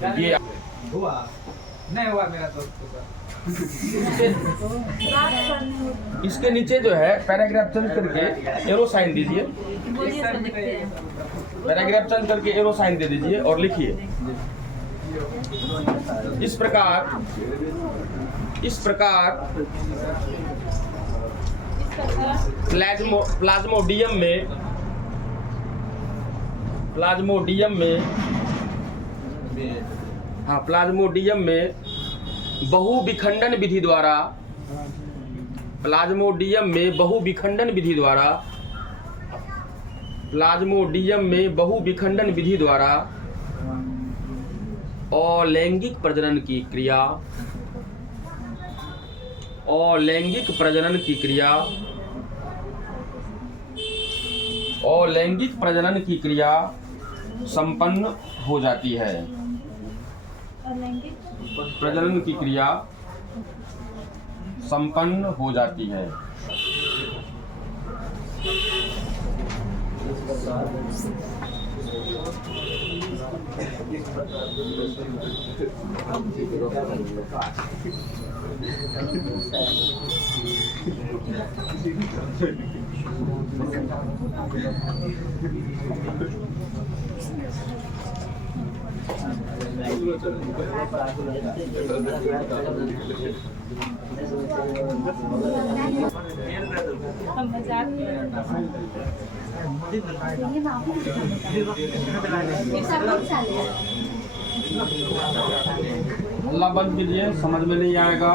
ये हुआ नहीं हुआ मेरा दोस्त के साथ। इसके नीचे जो है पैराग्राफ चेंज करके एरो साइन दीजिए। पैराग्राफ चेंज करके एरो साइन दे दीजिए और लिखिए इस प्रकार प्लाज्मोडियम में बहुविखंडन विधि द्वारा अलैंगिक प्रजनन की क्रिया संपन्न हो जाती है। प्रजनन की क्रिया संपन्न हो जाती है। अल्लाह बंद कीजिए, समझ में नहीं आएगा।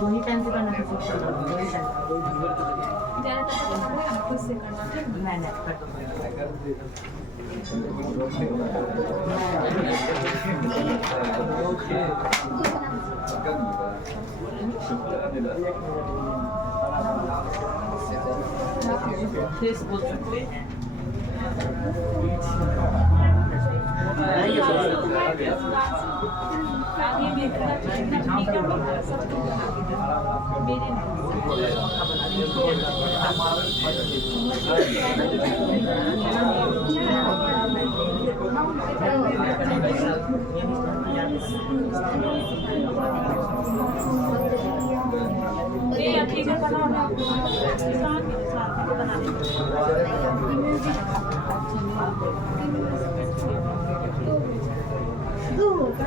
दोन्ही टाइम से करना है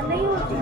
नहीं होती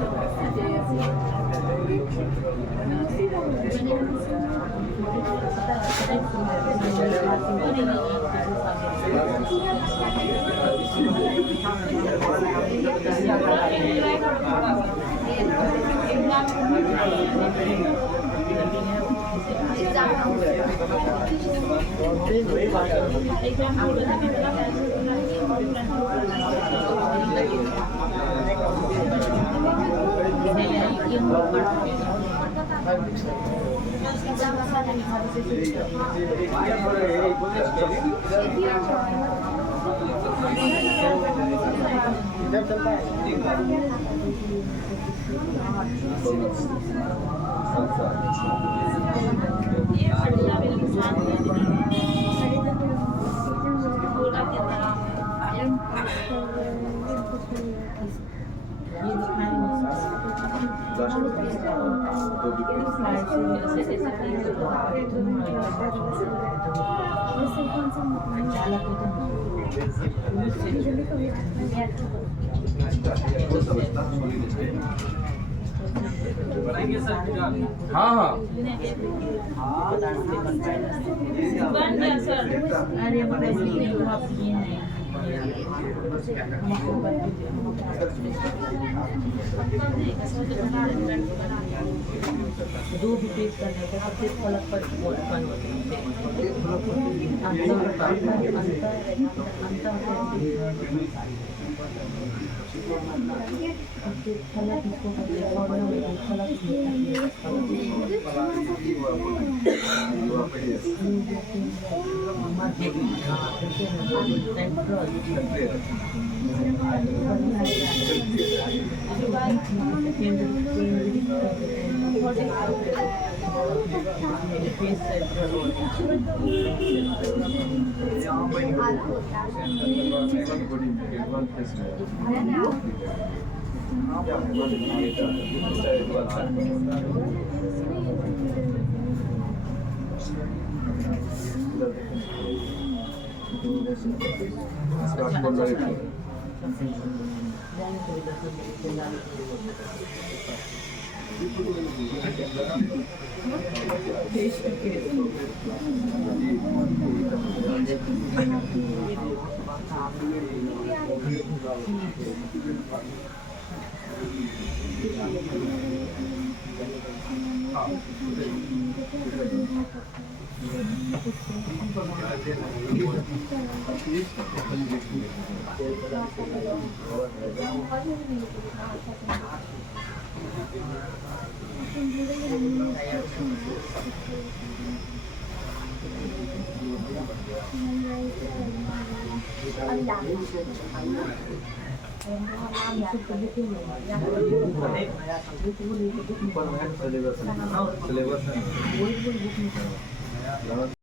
बनाएंगे सर हाँ हाँ बन गया सर। अरे मतलब ये आप ये नहीं हमको बता दीजिए। दो भी पीस करने के सबसे फलक पर बन होते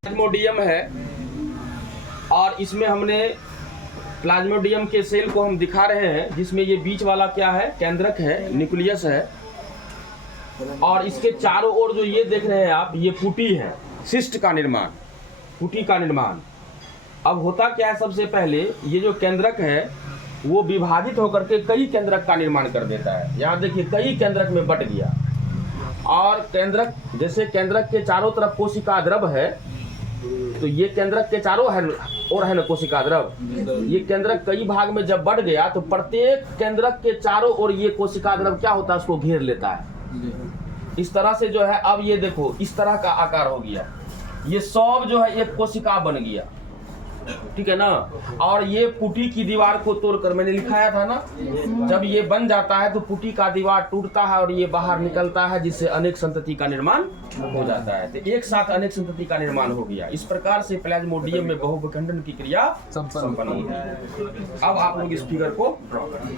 प्लाज्मोडियम है और इसमें हमने प्लाज्मोडियम के सेल को हम दिखा रहे हैं, जिसमें ये बीच वाला क्या है, केंद्रक है, न्यूक्लियस है, और इसके चारों ओर जो ये देख रहे हैं आप, ये पुटी है, सिस्ट का निर्माण, पुटी का निर्माण। अब होता क्या है, सबसे पहले ये जो केंद्रक है वो विभाजित होकर के कई केंद्रक का निर्माण कर देता है। यहाँ देखिए कई केंद्रक में बट गया, और केंद्रक जैसे केंद्रक के चारों तरफ कोशिका द्रव है, तो ये केंद्रक के चारों ओर है ना कोशिका द्रव, ये केंद्रक कई भाग में जब बढ़ गया तो प्रत्येक केंद्रक के चारों ओर ये कोशिका द्रव क्या होता है, उसको घेर लेता है। इस तरह से जो है, अब ये देखो इस तरह का आकार हो गया, ये सब जो है एक कोशिका बन गया, ठीक है ना। और ये पुटी की दीवार को तोड़कर, मैंने लिखाया था ना, जब ये बन जाता है तो पुटी का दीवार टूटता है और ये बाहर निकलता है, जिससे अनेक संतति का निर्माण हो जाता है। तो एक साथ अनेक संतति का निर्माण हो गया। इस प्रकार से प्लाज्मोडियम में बहुविखंडन की क्रिया संपन्न होती है। अब आप लोग इस फिगर को ड्रॉ करें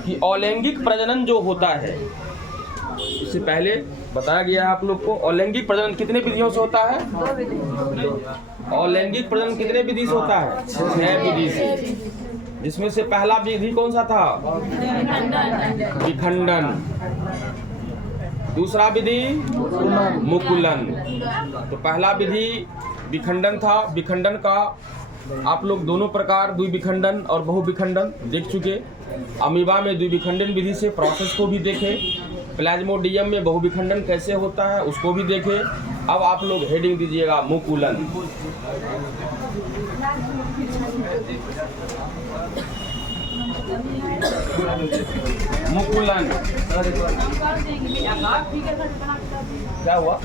कि अलैंगिक प्रजनन जो होता है, इससे पहले बताया गया है आप लोग को, अलैंगिक प्रजनन कितने विधियों से होता है? अलैंगिक प्रजनन कितने विधि से होता है? 6 विधि से, जिसमें से पहला विधि कौन सा था? विखंडन। दूसरा विधि मुकुलन। तो पहला विधि विखंडन था। विखंडन का आप लोग दोनों प्रकार, द्विविखंडन और बहुविखंडन देख चुके। अमीबा में द्विविखंडन विधि से प्रोसेस को भी देखे, प्लाज्मोडियम में बहुविखंडन कैसे होता है उसको भी देखे। अब आप लोग हेडिंग दीजिएगा मुकुलन। मुकुलन क्या हुआ,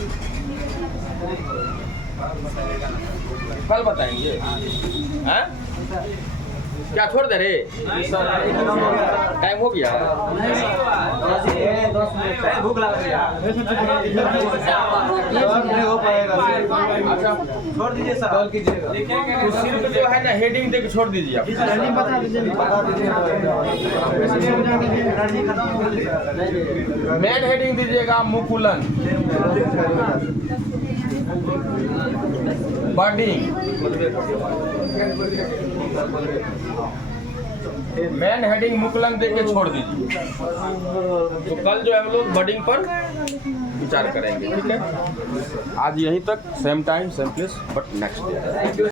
कल बताएंगे हैं? क्या छोड़ दे रे? टाइम हो गया, भूख लग रही है। अच्छा छोड़ दीजिए सर, कॉल कीजिएगा। तो सिर्फ जो है ना हेडिंग देके छोड़ दीजिए आप। मेन हेडिंग दीजिएगा मुकुलन, बडिंग, मेन हेडिंग मुकुलन देके छोड़ दीजिए। तो कल जो है हम लोग बडिंग पर विचार करेंगे, ठीक है। आज यहीं तक, same time same place but next day.